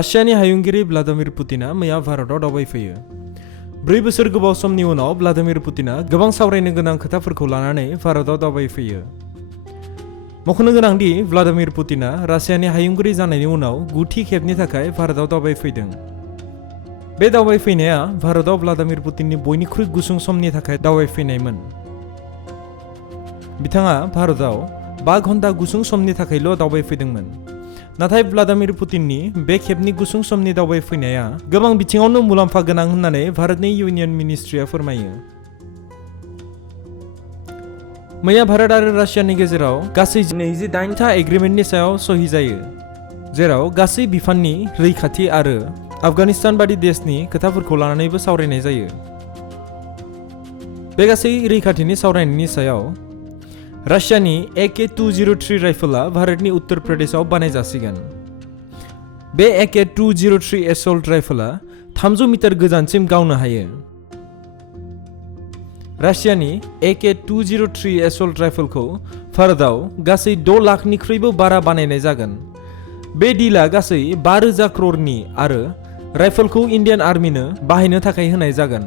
रासियानि हायुंगिरि व्लादिमिर पुतिना मैया भारताव दावबायफैयो। 4 बोसोर गोबाव समनि उनाव व्लादिमिर पुतिना गोबां सावरायनो गोनां खोथाफोरखौ लानानै भारताव दावबायफैयो। मख'नो गोनांदि व्लादिमिर पुतिना रासियानि हायुंगिरि जानायनि उनाव 9थि खेबनि थाखाय भारताव दावबायफैदों। बे दावबायफैनाया भारताव व्लादिमिर पुतिननि बयनिख्रुइ गुसुं समनि थाखाय दावबायफैनायमोन। बिथाङा भारताव 5 घन्टा गुसुं समनि थाखायल' दावबायफैदोंमोन। नाथाय व्लादिमिर पुतिननि बे खेबनि गुसुं समनि दावबायफैनाया गोबां बिथिङावनो मुलाम्फा गोनां होननानै भारतनि इउनियन मिनिस्ट्रिया फोरमायो। मैया भारत आरो रासियानि गेजेराव गासै 28था एग्रिमेन्टनि सायाव सहि जायो, जेराव गासै बिफाननि रैखाथि आरो आफगानिस्तान बायदि देशनि खोथाफोरखौ लानानैबो सावरायनाय जायो। बे गासै रैखाथिनि सावरायनायनि सायाव रासियानि AK-203 राइफला भारतनि उत्तर प्रदेशआव बानायजासिगोन। बे AK-203 एसल्ट राइफला 300 मिटार गोजानसिम गावनो हायो। रासियानि AK-203 एसल्ट राइफलखौ भारताव गासै 6 लाखनिख्रुइबो बारा बानायनाय जागोन। बे डिलआ गासै 5,000 करोड़नि आरो राइफलखौ इन्डियान आर्मिनो बाहायनो थाखाय होनाय जागोन।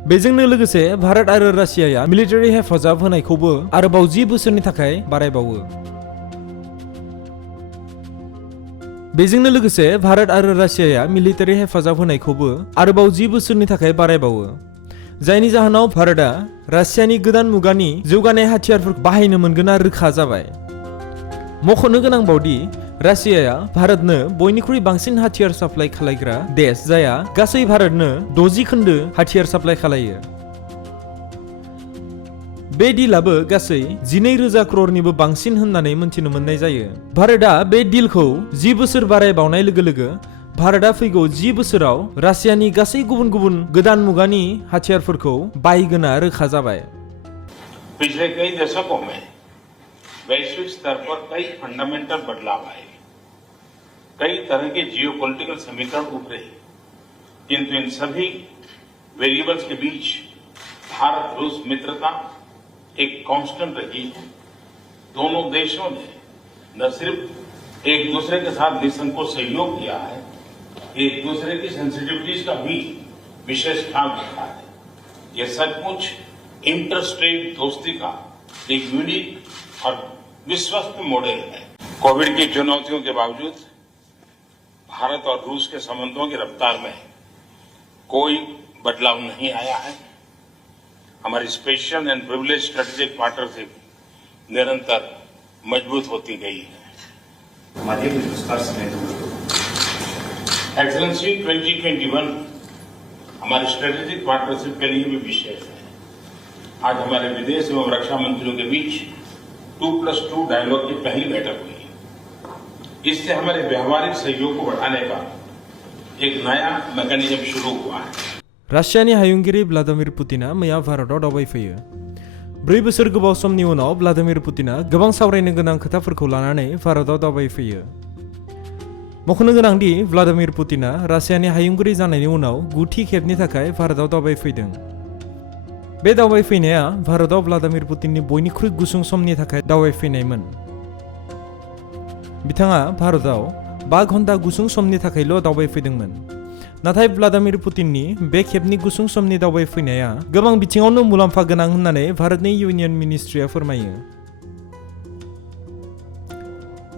बेजोंनो लोगोसे भारत आरो रासियाया मिलिटारि हेफाजाब होनायखौबो आरोबाव 10 बोसोरनि थाखाय बारायबावो। जायनि जाहोनाव भारतआ रासियानि गोदान मुगानि जौगानाय हाथियारफोरखौ बाहायनो मोनगोना रोखा जाबाय। मख'नो गोनांबावदि रासियाया भारतनो बयनिख्रुइ बांसिन हाथियार साप्लाय खालायग्रा देश, जायहा गासै भारतनो 60 खोन्दो हाथियार साप्लाय खालायो। बे डिलआबो गासै 12,000 करोड़निबो बांसिन होननानै मोनथिनो मोननाय जायो। भारतआ बे डिलखौ 10 बोसोर बारायबावनाय लोगो लोगो भारतआ फैगौ 10 बोसोराव रासियानि गासै गुबुन गुबुन गोदान मुगानि हाथियारफोरखौ बायगोना रोखा जाबाय। पिछले कई दशकों में वैश्विक स्तर पर कई फंडामेंटल बदलाव आए, कई तरह के जियोपॉलिटिकल समीकरण उभरे, किंतु इन सभी वेरिएबल्स के बीच भारत रूस मित्रता एक कांस्टेंट रही है। दोनों देशों ने न सिर्फ एक दूसरे के साथ निसंकोच सहयोग किया है, एक दूसरे की सेंसिटिविटीज का भी विशेष ख्याल रखा है। यह सचमुच इंटरस्टेट दोस्ती का एक यूनिक और विश्वस्त मॉडल है। कोविड की चुनौतियों के बावजूद भारत और रूस के संबंधों की रफ्तार में कोई बदलाव नहीं आया है। हमारी special and privilege strategic partnership निरंतर मजबूत होती गई है। एक्सीलेंसी 2021 हमारी स्ट्रेटेजिक पार्टनरशिप के लिए भी विशेष है। आज हमारे विदेश एवं रक्षा मंत्रियों के बीच 2+2 डायलॉग की पहली बैठक हुई। इससे हमारे व्यावहारिक सहयोग को बढ़ाने का एक नया मैकेनिज्म शुरू हुआ है। रासियानि हायुंगिरि व्लादिमिर पुतिना मैया भारताव दावबायफैयो। 4 बोसोर गोबाव समनि उनाव व्लादिमिर पुतिना गोबां सावरायनो गोनां खोथाफोरखौ लानानै भारताव दावबायफैयो। मख'नो गोनांदि व्लादिमिर पुतिना रासियानि हायुंगिरि जानायनि उनाव 9थि खेबनि थाखाय भारताव दावबायफैदों। बे दावबायफैनाया भारताव व्लादिमिर पुतिननि बयनिख्रुइ गुसुं समनि थाखाय दावबायफैनायमोन। बिथाङा भारताव 5 घन्टा गुसुं समनि थाखायल' दावबायफैदोंमोन। नाथाय व्लादिमिर पुतिननि बे खेबनि गुसुं समनि दावबायफैनाया गोबां बिथिङावनो मुलाम्फा गोनां होननानै भारतनि इउनियन मिनिस्ट्रिया फोरमायो।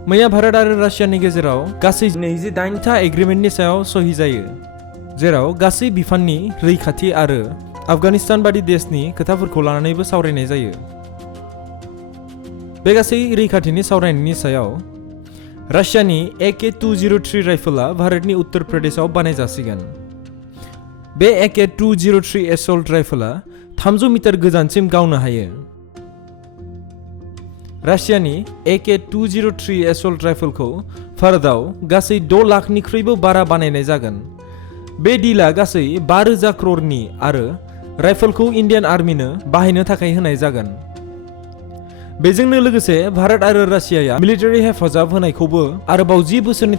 मैया भारत आरो रासियानि गेजेराव गासै 28था एग्रिमेन्टनि सायाव सहि जायो, जेराव गासै बिफाननि रैखाथि आरो आफगानिस्तान बायदि देशनि खोथाफोरखौ लानानैबो सावरायनाय जायो। बे गासै रैखाथिनि सावरायनायनि सायाव रासियानि AK-203 राइफला भारतनि उत्तर प्रदेशआव बानायजासिगोन। बे AK-203 एसल्ट राइफला 300 मिटार गोजानसिम गावनो हायो। रासियानि AK-203 एसल्ट राइफलखौ भारताव गासै 6 लाखनिख्रुइबो बारा बानायनाय जागोन। बे डिलआ गासै 5,000 करोड़नि आरो राइफलखौ इन्डियान आर्मिनो बाहायनो थाखाय होनाय जागोन। बेजोंनो लोगोसे भारत आरो रासियाया मिलिटारि हेफाजाब होनायखौबो आरोबाव 10 बोसोरनि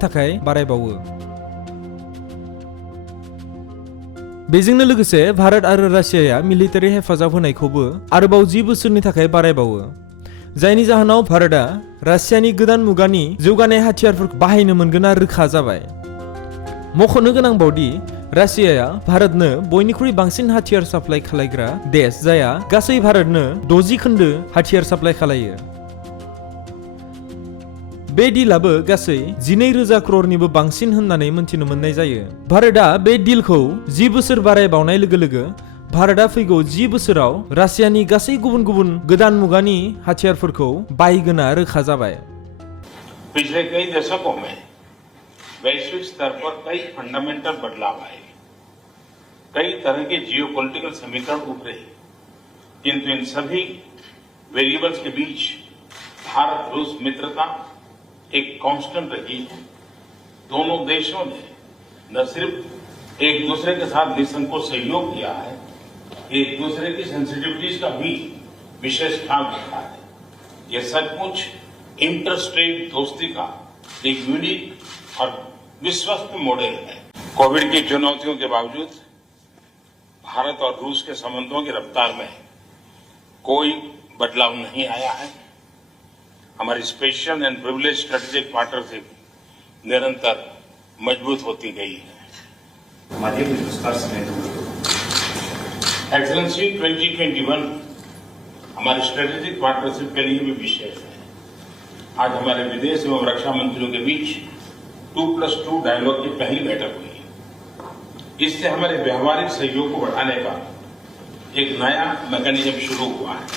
थाखाय बारायबावो। जायनि जाहोनाव भारतआ रासियानि गोदान मुगानि जौगानाय हाथियारफोरखौ बाहायनो मोनगोना रोखा जाबाय। मख'नो गोनांबावदि रासियाया भारतनो बयनिख्रुइ बांसिन हाथियार साप्लाय खालायग्रा देश, जायहा गासै भारतनो 60 खोन्दो हाथियार साप्लाय खालायो। बे डिलाबो गासै 12,000 करोड़निबो बांसिन होननानै मोनथिनो मोननाय जायो। भारतआ बे डिलखौ 10 बोसोर बारायबावनाय लोगो लोगो भारतआ फैगौ 10 बोसोराव रासियानि गासै गुबुन गुबुन गोदान मुगानि हाथियारफोरखौ बायगोना रोखा जाबाय। पिछले कई दशकों में वैश्विक स्तर पर कई फंडामेंटल बदलाव आए, कई तरह के जियोपॉलिटिकल समीकरण उभरे, किंतु इन सभी वेरिएबल्स के बीच भारत रूस मित्रता एक कांस्टेंट रही है। दोनों देशों ने न सिर्फ एक दूसरे के साथ निसंकोच सहयोग किया है, एक दूसरे की सेंसिटिविटीज का भी विशेष ख्याल रखा है। यह सचमुच इंटरस्टेट दोस्ती का एक यूनिक और विश्वस्त मॉडल है। कोविड की चुनौतियों के बावजूद भारत और रूस के संबंधों की रफ्तार में कोई बदलाव नहीं आया है। हमारी special and privilege strategic partnership निरंतर मजबूत होती गई है। एक्सीलेंसी 2021 हमारी स्ट्रेटेजिक पार्टनरशिप के लिए भी विशेष है। आज हमारे विदेश एवं रक्षा मंत्रियों के बीच 2+2 डायलॉग की पहली बैठक हुई। इससे हमारे व्यवहारिक सहयोग को बढ़ाने का एक नया मैकेनिज्म शुरू हुआ है।